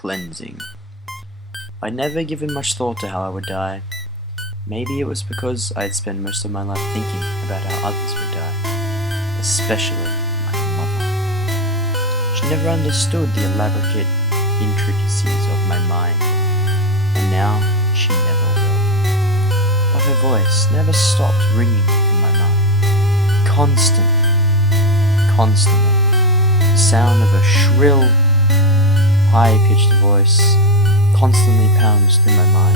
Cleansing. I'd never given much thought to how I would die. Maybe it was because I had spent most of my life thinking about how others would die, especially my mother. She never understood the elaborate intricacies of my mind, and now she never will. But her voice never stopped ringing in my mind. Constantly. The sound of a shrill, high-pitched voice constantly pounds through my mind.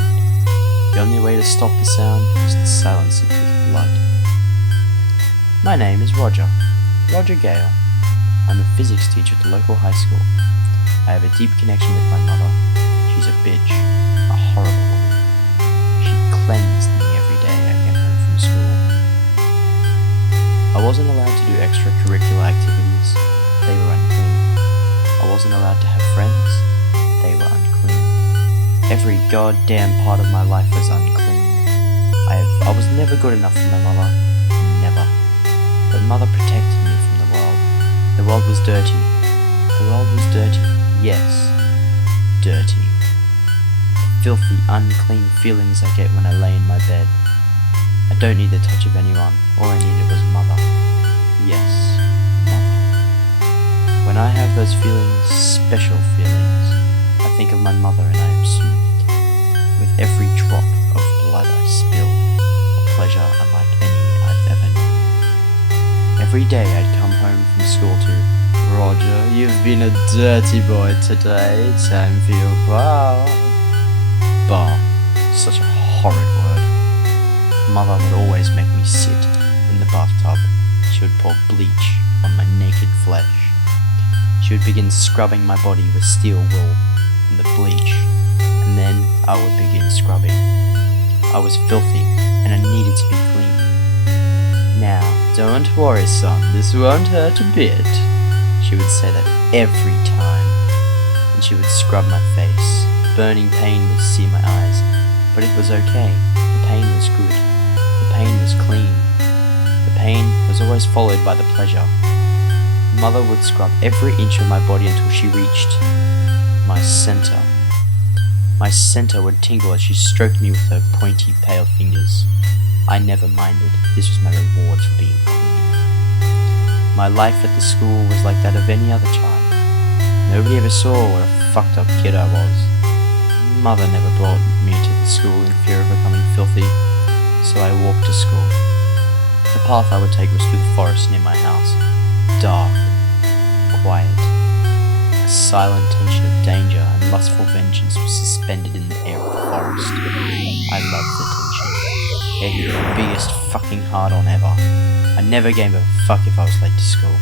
The only way to stop the sound is to silence it with blood. My name is Roger Gale. I'm a physics teacher at the local high school. I have a deep connection with my mother. She's a bitch, a horrible woman. She cleansed me every day I came home from school. I wasn't allowed to do extracurricular activities. They were unclean. I wasn't allowed to have friends. They were unclean. Every goddamn part of my life was unclean. I was never good enough for my mother. Never. But mother protected me from the world. The world was dirty. The world was dirty. Yes. Dirty. The filthy, unclean feelings I get when I lay in my bed. I don't need the touch of anyone. All I needed was mother. Yes. Mother. When I have those feelings, special feelings, I think of my mother and I am soothed. With every drop of blood I spill, a pleasure unlike any I've ever known. Every day I'd come home from school to, Roger, you've been a dirty boy today, time for your bath. Bath, such a horrid word. Mother would always make me sit in the bathtub. She would pour bleach on my naked flesh. She would begin scrubbing my body with steel wool and the bleach, and then I would begin scrubbing. I was filthy, and I needed to be clean. Now, don't worry, son, this won't hurt a bit. She would say that every time, and she would scrub my face. The burning pain would sear my eyes, but it was okay. The pain was good. The pain was clean. The pain was always followed by the pleasure. Mother would scrub every inch of my body until she reached my center. My center would tingle as she stroked me with her pointy, pale fingers. I never minded. This was my reward for being clean. My life at the school was like that of any other child. Nobody ever saw what a fucked up kid I was. Mother never brought me to the school in fear of becoming filthy, so I walked to school. The path I would take was through the forest near my house. Dark, quiet. A silent tension of danger and lustful vengeance was suspended in the air of the forest. I loved the tension. It was the biggest fucking hard-on ever. I never gave a fuck if I was late to school.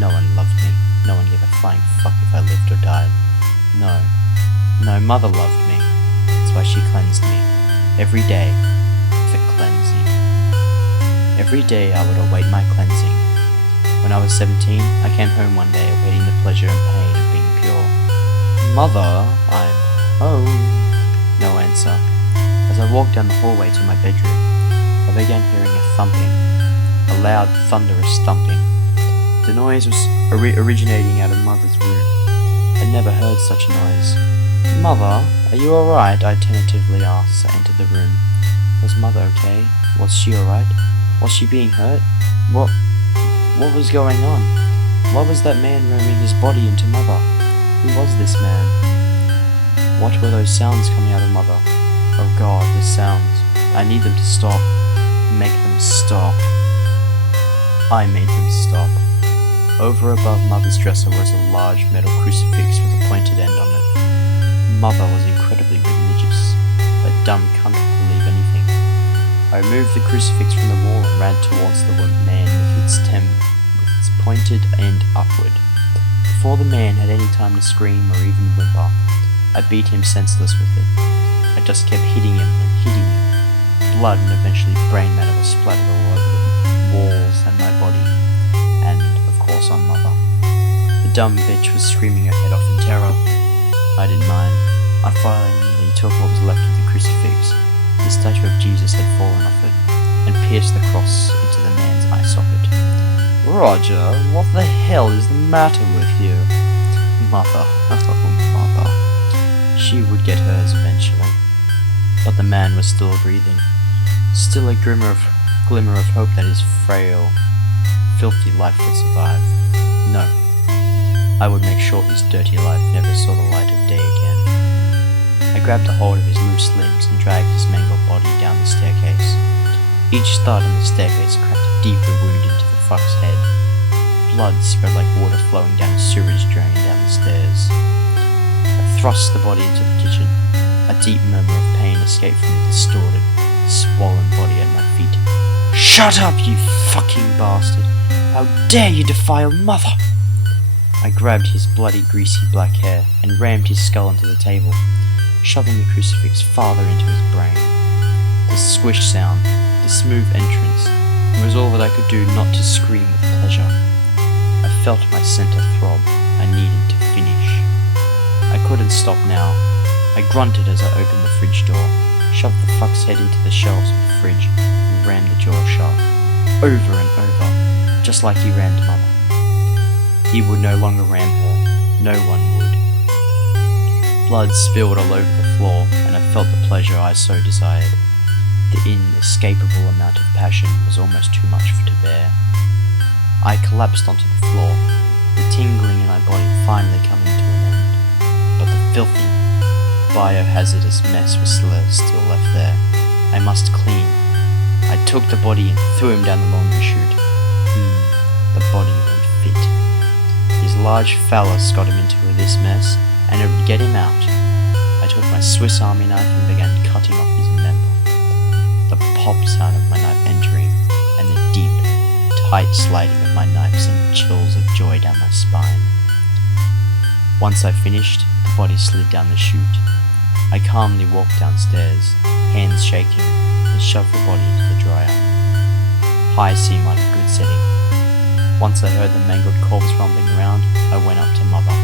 No one loved me. No one gave a flying fuck if I lived or died. No, mother loved me. That's why she cleansed me. Every day, for cleansing. Every day I would await my cleansing. When I was 17, I came home one day awaiting the pleasure and pain of being pure. Mother, I'm home. No answer. As I walked down the hallway to my bedroom, I began hearing a thumping. A loud, thunderous thumping. The noise was originating out of Mother's room. I'd never heard such a noise. Mother, are you alright? I tentatively asked as I entered the room. Was Mother okay? Was she alright? Was she being hurt? What was going on? Why was that man roaming his body into Mother? Who was this man? What were those sounds coming out of Mother? Oh God, the sounds. I need them to stop. Make them stop. I made them stop. Over above Mother's dresser was a large metal crucifix with a pointed end on it. Mother was incredibly religious. That dumb cunt would believe anything. I removed the crucifix from the wall and ran towards the man with its pointed end upward. Before the man had any time to scream or even whimper, I beat him senseless with it. I just kept hitting him and hitting him. Blood and eventually brain matter was splattered all over the walls and my body, and of course on Mother. The dumb bitch was screaming her head off in terror. I didn't mind. I finally took what was left of the crucifix. The statue of Jesus had fallen off it, and pierced the cross into the man's eye socket. Roger, what the hell is the matter with you? Mother. She would get hers eventually. But the man was still breathing, still a glimmer of hope that his frail, filthy life would survive. No, I would make sure his dirty life never saw the light of day again. I grabbed a hold of his loose limbs and dragged his mangled body down the staircase. Each thud on the staircase cracked a deeper wound into the fuck's head. Blood spread like water flowing down a sewage drain down the stairs. I thrust the body into the kitchen. A deep murmur of pain escaped from the distorted, swollen body at my feet. "Shut up, you fucking bastard! How dare you defile Mother!" I grabbed his bloody, greasy black hair and rammed his skull into the table, shoving the crucifix farther into his brain. The squish sound, the smooth entrance, was all that I could do not to scream with pleasure. I felt my center throb. I needed to finish. I couldn't stop now. I grunted as I opened the fridge door, shoved the fuck's head into the shelves of the fridge, and rammed the door shut. Over and over, just like he rammed Mother. He would no longer ram her. No one would. Blood spilled all over the floor, and I felt the pleasure I so desired. The inescapable amount of passion was almost too much to bear. I collapsed onto the floor, the tingling in my body finally coming to an end. But the filthy, biohazardous mess was still left there. I must clean. I took the body and threw him down the laundry chute. The body won't fit. His large phallus got him into this mess, and it would get him out. I took my Swiss Army knife and began cutting off his member. The pop sound of my knife entering, and the deep, tight sliding of my knife sent chills of joy down my spine. Once I finished, the body slid down the chute. I calmly walked downstairs, hands shaking, and shoved the body into the dryer. High seemed like a good setting. Once I heard the mangled corpse rumbling around, I went up to Mother.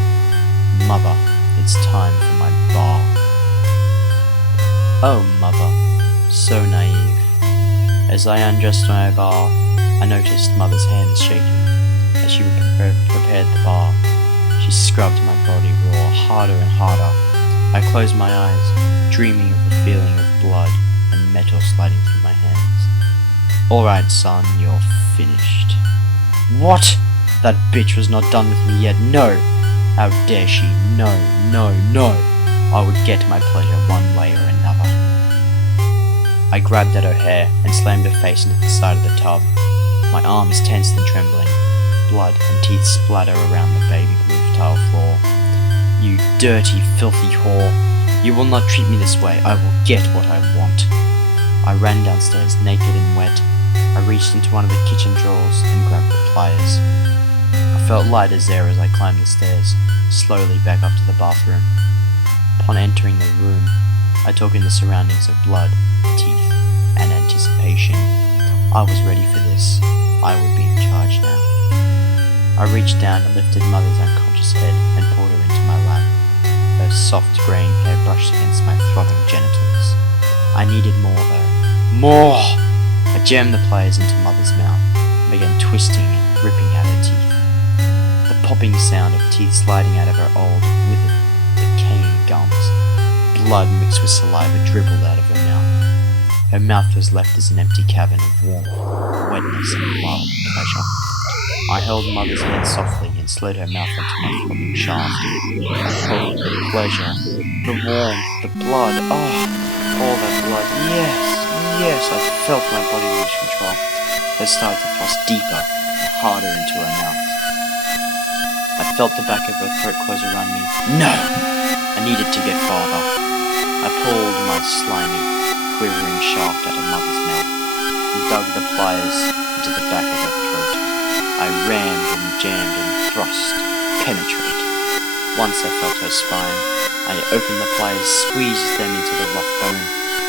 "Mother, it's time for my bar." Oh, Mother, so naive. As I undressed my bar, I noticed Mother's hands shaking. As she prepared the bar, she scrubbed my body raw, harder and harder. I closed my eyes, dreaming of the feeling of blood and metal sliding through my hands. "Alright, son, you're finished." "What? That bitch was not done with me yet. No! How dare she? No, no, no! I would get my pleasure one way or another." I grabbed at her hair and slammed her face into the side of the tub. My arms tensed and trembling. Blood and teeth splatter around the baby blue tile floor. "You dirty, filthy whore! You will not treat me this way. I will get what I want." I ran downstairs, naked and wet. I reached into one of the kitchen drawers and grabbed the pliers. I felt light as air as I climbed the stairs, slowly back up to the bathroom. Upon entering the room, I took in the surroundings of blood, teeth, and anticipation. I was ready for this. I would be in charge now. I reached down and lifted Mother's unconscious head and pulled her into my lap. Her soft graying hair brushed against my throbbing genitals. I needed more though. More! I jammed the pliers into Mother's mouth and began twisting and ripping out her teeth. The popping sound of teeth sliding out of her old, withered, decaying gums. Blood mixed with saliva dribbled out of her mouth. Her mouth was left as an empty cavern of warmth, wetness, and wild pleasure. I held Mother's head softly and slid her mouth onto my throbbing shaft. Oh, the pleasure, the warmth, the blood, oh, all that blood, yes, yes, I felt my body lose control. It started to thrust deeper and harder into her mouth. I felt the back of her throat close around me. No! I needed to get farther. I pulled my slimy, quivering shaft out of Mother's mouth and dug the pliers into the back of her throat. I rammed and jammed and thrust, penetrate. Once I felt her spine, I opened the pliers, squeezed them into the rough bone,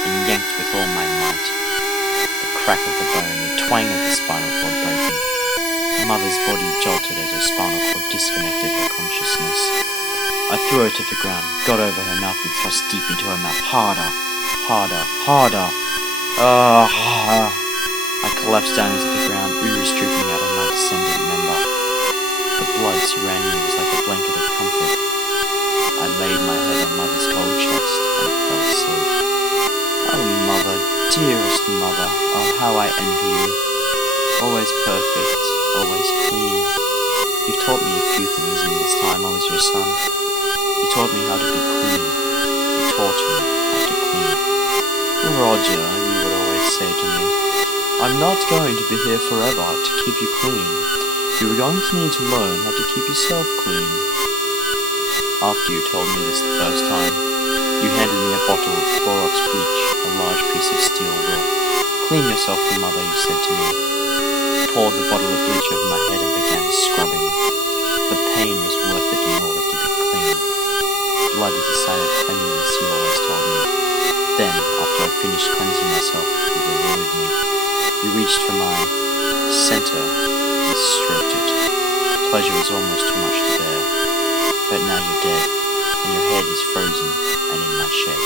and yanked with all my might. The crack of the bone, the twang of the spinal cord breaking. Mother's body jolted as her spinal cord disconnected her consciousness. I threw her to the ground, got over her mouth and thrust deep into her mouth, harder, harder, harder. I collapsed down into the ground, ooze dripping out of my descendant member. The blood surrounding me was like a blanket of comfort. I laid my head on Mother's cold chest. how I envy you. Always perfect, always clean. You've taught me a few things in this time I was your son. You taught me how to be clean. You taught me how to clean. Roger, you would always say to me, I'm not going to be here forever to keep you clean. You are going to need to learn how to keep yourself clean. After you told me this the first time, you handed me a bottle of Clorox bleach, a large piece of steel wool. Clean yourself, mother, you said to me. I poured the bottle of bleach over my head and began scrubbing. The pain was worth it in order to be clean. Blood is a sign of cleanliness, you always told me. Then, after I finished cleansing myself, you rewarded me. You reached for my center and stroked it. The pleasure was almost too much to bear. But now you're dead, and your head is frozen and in my shed.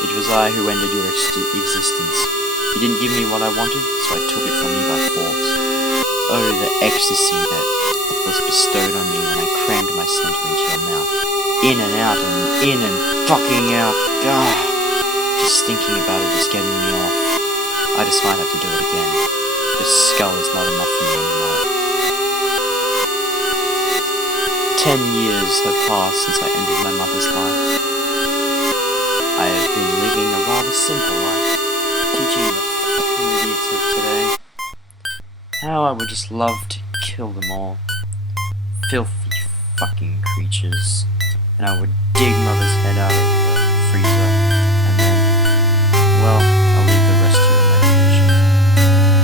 It was I who ended your existence. You didn't give me what I wanted, so I took it from you by force. Oh, the ecstasy that was bestowed on me when I crammed my center into your mouth. In and out and in and fucking out. Gah! Just thinking about it is getting me off. I just might have to do it again. The skull is not enough for me anymore. 10 years have passed since I ended my mother's life. I have been living a rather simple life, teaching the fucking idiots of today how I would just love to kill them all. Filthy fucking creatures. And I would dig mother's head out of the freezer, and then, well, I'll leave the rest to your imagination.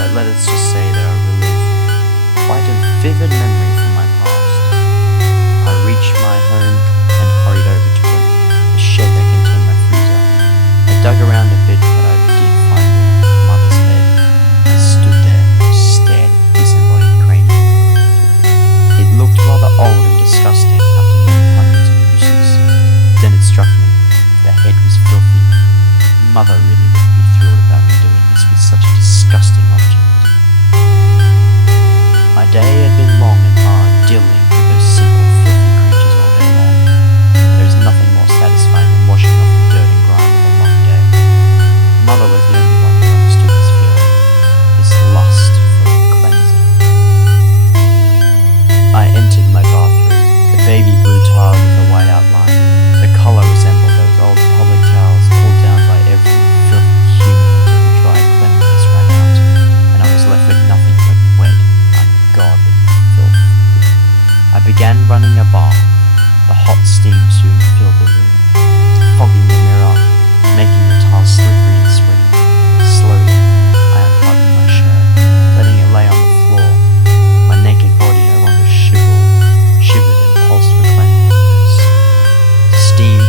But let us just say that I relive quite a vivid memory from my past. I reached my home and hurried over to the shed that contained my freezer. I dug around a bit, but I did find mother's head. I stood there and stared at the disembodied cranium. It looked rather old and disgusting after many hundreds of uses. Then it struck me. The head was filthy. Mother really wouldn't be thrilled about me doing this with such a disgusting object. My day had been long and hard, dealing with those simple, filthy creatures all day long. There is nothing more satisfying than washing off the dirt and grime of a long day. Mother was the only one who understood this feeling, this lust for cleansing. I entered my bathroom. The baby blue tile with a white outline. The colour resembled those old public towels pulled down by every filthy human until the dry cleanliness ran out, and I was left with nothing but wet, ungodly filth. I began running a bath. The hot steam soon filled the room, fogging the mirror, making the tiles slippery and sweaty. Slowly, I unbuttoned my shirt, letting it lay on the floor. My naked body no longer shivered and pulsed with cleanliness. The steam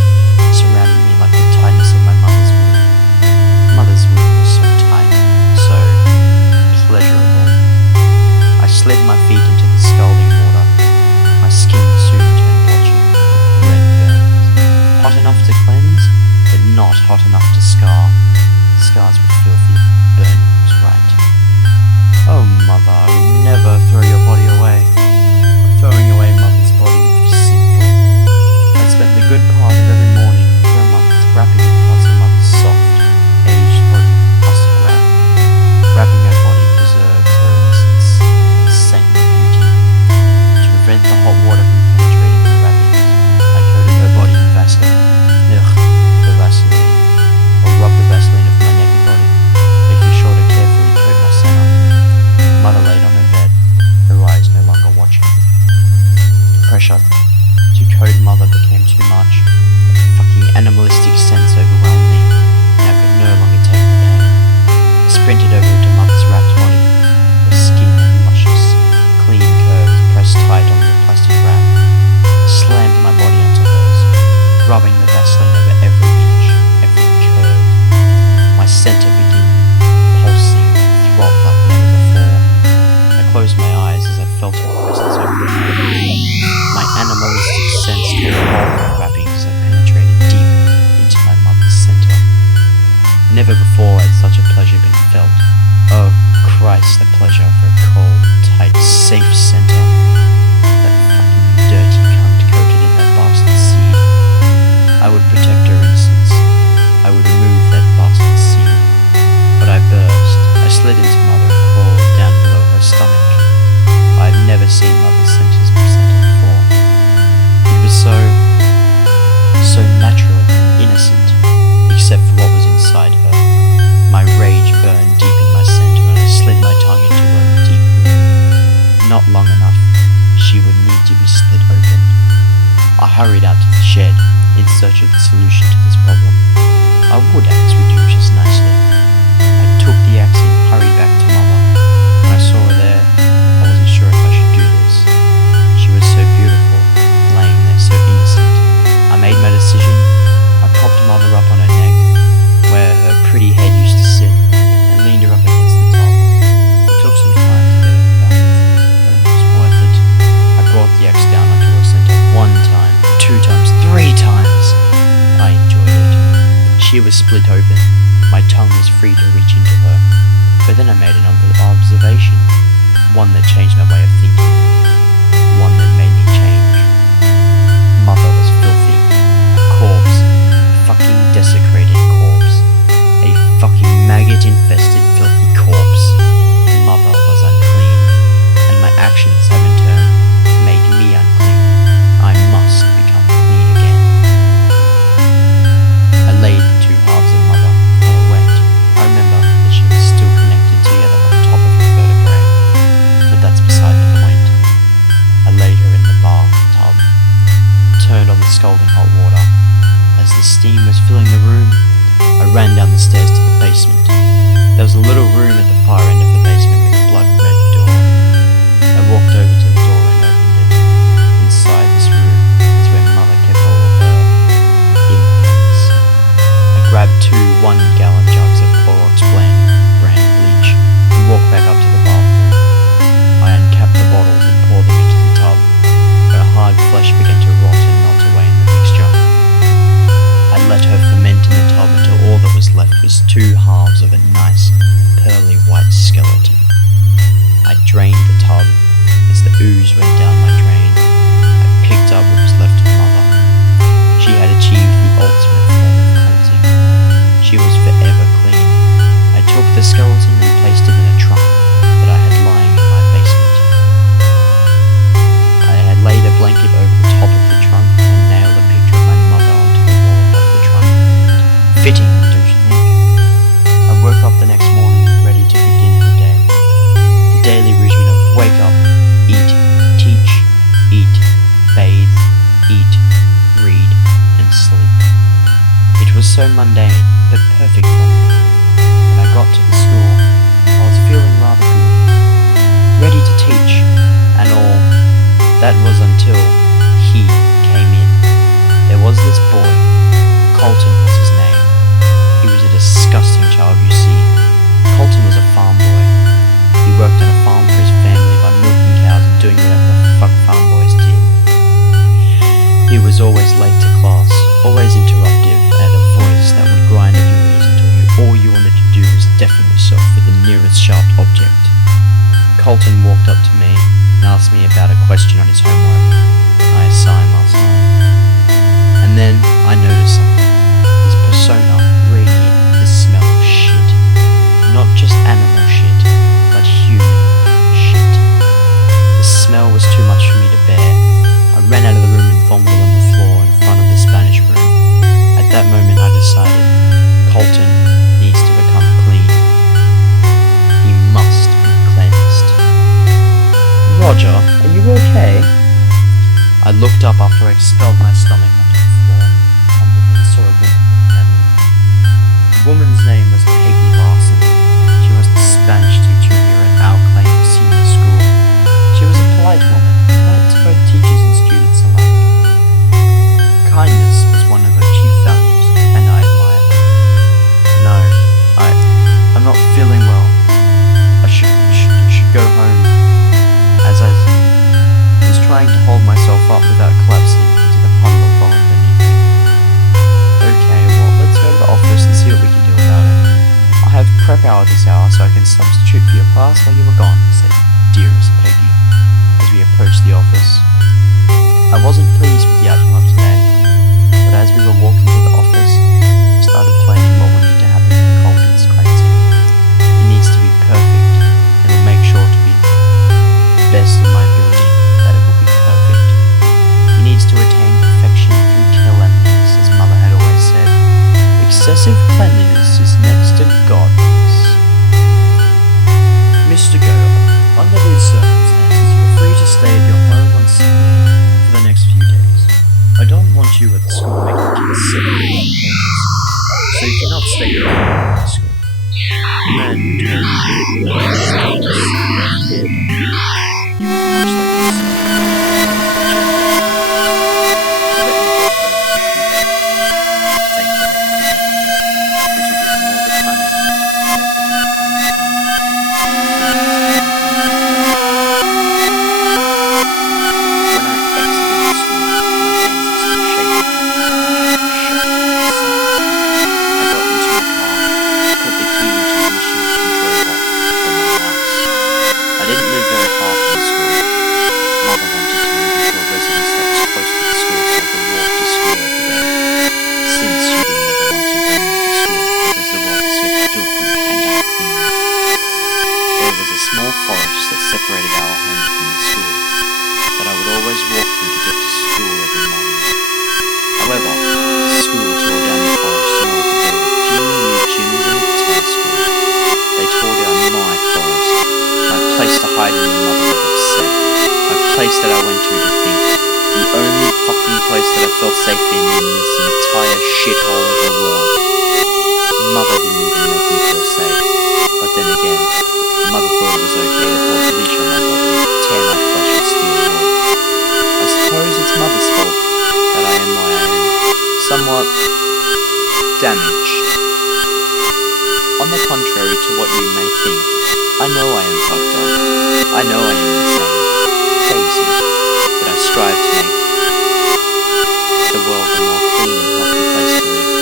surrounded me like the tightness of my mother's womb. Mother's womb was so tight, so pleasurable. I slid my feet into the scalding water. My skin soon turned blotchy with red burns. Hot enough to cleanse, but not hot enough to scar. Scars were filthy. Burning was right. Oh, mother, I will never throw your body away. Throwing away mother's body was sinful. I spent the good part of every morning for a month wrapping parts of mother's soft, aged body in plastic wrap. Wrapping her body preserves her innocence and saintly beauty. To prevent the hot water from penetrating the wrappings, I coated her body in Vaseline. Ugh, the Vaseline. Or rubbed the Vaseline over my naked body, making sure to carefully coat my center. Mother laid on her bed, her eyes no longer watching me. The pressure to coat mother became too much. The fucking animalistic sense overwhelmed me, and I could no longer take the pain. I sprinted over to mother's wrapped body, her skin and luscious, clean curves pressed tight on the plastic wrap. I slammed my body onto hers, rubbing the Vaseline over every inch, every curve. My center began pulsing, throbbed like never before. I closed my eyes as I felt her presence over me. My animalistic sense tore all the wrappings as I penetrated deep into my mother's center. Never before had such a pleasure been felt. Oh, Christ, the pleasure of her cold, tight, safe center. That fucking dirty cunt coated in that bastard seed. I would protect her innocence. I would remove that bastard seed. But I burst. slid into Mother and crawled down below her stomach. I have never seen Mother's centers presented before. It was so natural and innocent, except for what was inside her. My rage burned deep in my center and I slid my tongue into her deep wound. Not long enough, she would need to be split open. I hurried out to the shed in search of the solution to this problem. A wood axe would do just nicely. I took the axe and hurried back to Mother. When I saw her there, I wasn't sure if I should do this. She was so beautiful, laying there so innocent. I made my decision. I propped Mother up on her neck, where her pretty head used to sit, and leaned her up against the tub. It took some time to get her balanced, but it was worth it. I brought the axe down onto her center 1 time, 2 times, 3 times. I enjoyed it. She was split open. My tongue was free to reach into her. But then I made an observation. One that changed my way of thinking. One that made me change. Mother was filthy. A corpse. A fucking desecrated corpse. A fucking maggot-infested filthy corpse. Mother was unclean. And my actions have in turn made me unclean. I must become clean again. I laid the 2 halves of Mother on a wet. I remember that she was still connected together on top of her vertebrae, but that's beside the point. I laid her in the bathtub, turned on the scalding hot water. As the steam was filling the room, I ran down the stairs to the basement. There was a little room at the far end of the basement with a blood-red door. I walked over to the door and opened it. Inside this room is where Mother kept all of her implements. I grabbed 2 1-gallon jugs of Clorox brand bleach and walked back up to the bathroom. I uncapped the bottles and poured them into the tub. Her hard flesh began to rot and melt away in the mixture. I let her ferment in the tub until all that was left was 2 halves of a nice, pearly white skeleton. I drained the tub. As the ooze went down my drain, I picked up what was left of Mother. She had achieved the ultimate form of cleansing. She was forever clean. I took the skeleton and placed it in a trunk that I had lying in my basement. I had laid a blanket over the top of the trunk and nailed a picture of my mother onto the wall above the trunk. Fitting, don't you think? I woke up the next morning ready to begin the day. The daily routine of wake up, eat, teach, eat, bathe, eat, read, and sleep. It was so mundane, but perfect for me. When I got to the school, I was feeling rather good, ready to teach, and all. That was until he came in. There was this boy, Colton was his name. He was a disgusting child, you see. Colton was a farm boy. He worked on a farm for his family by milking cows and doing whatever the fuck farm boys did. He was always late to class, always interruptive, and had a voice that would grind at your ears until all you wanted to do was deafen yourself with the nearest sharp object. Colton walked up to me and asked me about a question on his homework I assigned last night. And then I noticed something. His persona radiated the smell of shit. Not just animal shit, but human shit. The smell was too much for me to bear. I ran out of the room and vomited on the floor in front of the Spanish room. At that moment I decided, Colton needs to become clean. He must be cleansed. Roger, are you okay? I looked up after I expelled my stomach onto the floor and saw a woman looking at me. The woman's name was Peggy Larson. She was the Spanish teacher here at our Claim Senior School. She was a polite woman, polite to both teachers and students alike. Kindness was one of her chief values, and I admired her. No, I'm not feeling well. I should go home. As I was trying to hold myself up without collapsing into the puddle of vomit beneath me. Okay, well, let's go to the office and see what we can do about it. I have prep hour this hour, so I can substitute for your class while you were gone, said dearest Peggy, as we approached the office. I wasn't pleased with the outcome of today, but as we were walking to the office, I started planning what would need to happen for Colton's cleansing. It needs to be perfect. issue at the school making kids sick with papers. So you cannot stay here at school. And then return to and you will much like this. Separated our home from the school, that I would always walk through to get to school every morning. However, the school tore down the forest in order to build a few new gyms and a tennis court. They tore down my forest, my place to hide when my mother was upset, my place that I went to think, the only fucking place that I felt safe in this entire shithole of the world. Mother didn't even make me feel safe, but then again, Mother thought it was okay to hold a leash on my body, tear my flesh with steel wool. I suppose it's Mother's fault that I am why I am, somewhat damaged. On the contrary to what you may think, I know I am fucked up. I know I am insane, crazy, but I strive to make the world a more clean and healthy place to live,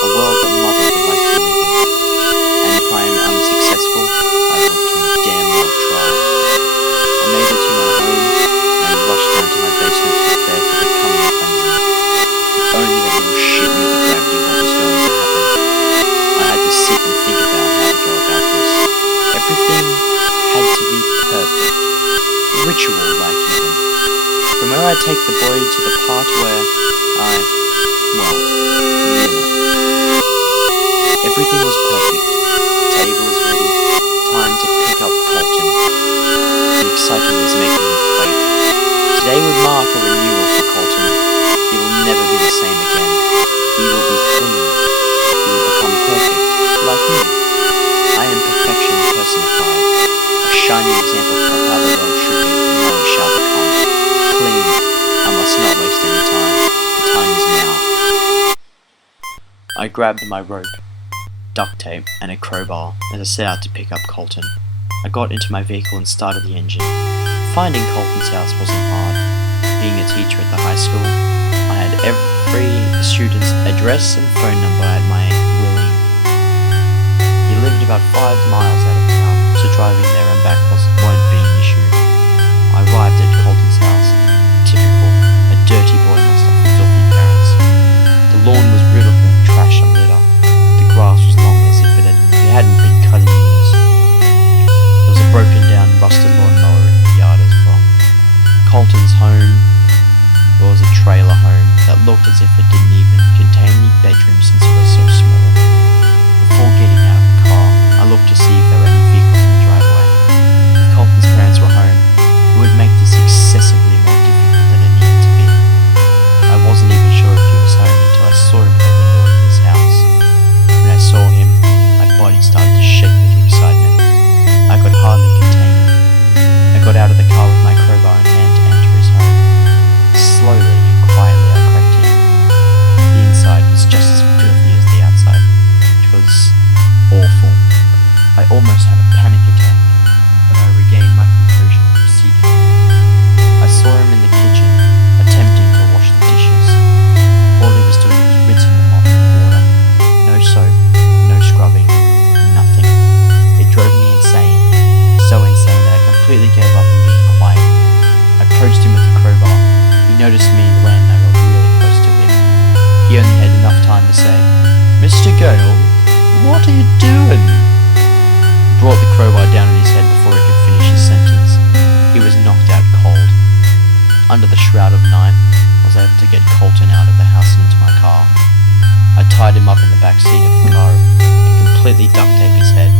a world that Mother would like to live in. And if I am unsuccessful, I will damn well try. I made it to my home and rushed down to my basement to prepare for the coming cleansing. If only that little shit knew the gravity of what was going to happen. I had to sit and think about how to go about this. Everything had to be perfect. Ritual-like even. From where I take the boy to the part where everything was perfect. The table was ready. Time to pick up Colton. The excitement was making me quake. Today would mark a renewal for Colton. He will never be the same again. He will be clean. He will become perfect, like me. I am perfection personified. A shining example of how the world should be and how it shall become. Clean. I must not waste any time. The time is now. I grabbed my rope, duct tape, and a crowbar as I set out to pick up Colton. I got into my vehicle and started the engine. Finding Colton's house wasn't hard. Being a teacher at the high school, I had every student's address and phone number at my willing. He lived about 5 miles out of town, so driving there and back won't be an issue. I arrived at Colton's house. Typical. A dirty boy must have filthy parents. The lawn was riddled with trash and litter. The grass was long as if it hadn't been cut in years. There was a broken down, rusted lawnmower in the yard as well. Colton's home was a trailer home that looked as if it didn't even contain any bedrooms since it was so small. Before getting out of the car, I looked to see if there were any vehicles in the driveway. If Colton's parents were home, it would make this excessively more difficult than it needed to be. I wasn't even sure if he was home until I saw him in the window of his house. When I saw him, my body started to shake with excitement. I could hardly contain it. I got out of the car with my crowbar in hand to enter his home. Slowly and quietly I crept in. The inside was just as filthy as the outside, which was awful. I almost had a panic attack, but I regained my composure and proceeded. I saw him in the kitchen, attempting to wash the dishes. All he was doing was rinsing them off with water. No soap, no scrubbing, nothing. It drove me insane, so insane that I completely gave up on being quiet. I approached him with the crowbar. He noticed me when I got really close to him. He only had enough time to say, "Mr. Gale, what are you doing?" He brought the crowbar down on his head before he could finish his sentence. He was knocked out cold. Under the shroud of night, I was able to get Colton out of the house and into my car. I tied him up in the back seat of the car and completely duct taped his head.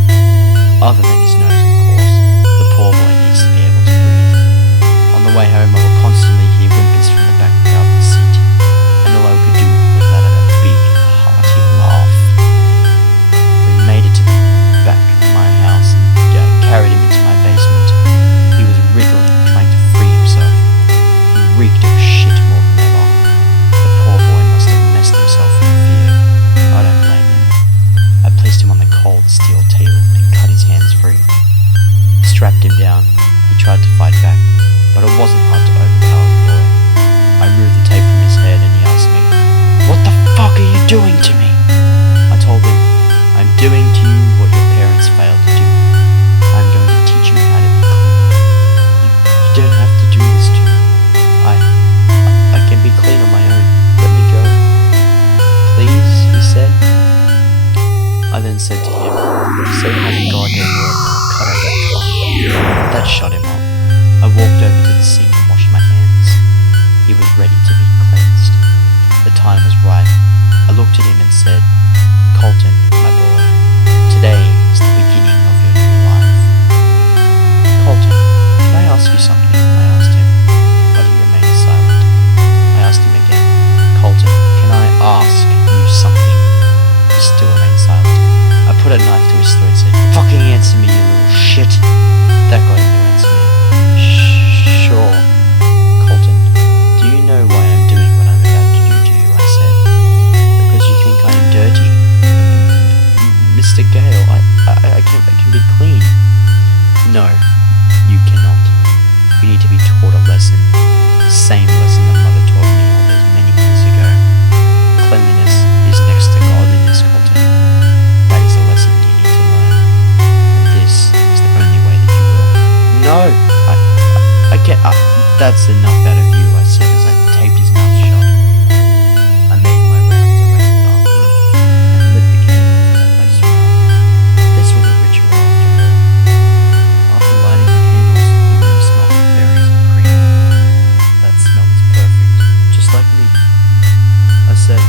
Other than his nose, of course. The poor boy needs to be able to breathe. On the way home, I will constantly hear whimpers from the back of the seat, and all I doing to me? I told him, I'm doing to you what your parents failed to do. I'm going to teach you how to be clean. You don't have to do this to me. I can be clean on my own. Let me go. Please, he said. I then said to him, say another goddamn word and I'll cut out that tongue. That shut him up. I walked over to the sink and washed my hands. He was ready to be cleansed. The time was right. I looked at him and said, Colton, my boy, today is the beginning of your new life. Colton, can I ask you something? I asked him, but he remained silent. I asked him again, Colton, can I ask you something? He still remained silent. I put a knife to his throat and said, fucking answer me, you little shit. That got him to answer me. Sure. Colton, do you know why I'm doing what I'm about to do to you? I said. Because you think I am dirty. Mr. Gale, I can be clean. No, you cannot. You need to be taught a lesson. The same lesson that Mother taught me all those many years ago. Cleanliness is next to godliness, Colton. That is a lesson you need to learn. And this is the only way that you will. No! I can't. That's enough out of you, I said as I taped his mouth shut. I made my rounds around the bathroom and lit the candles that I placed around. This was a ritual after all. After lighting the candles, the room smelled of berries and cream. That smell was perfect, just like me. I said,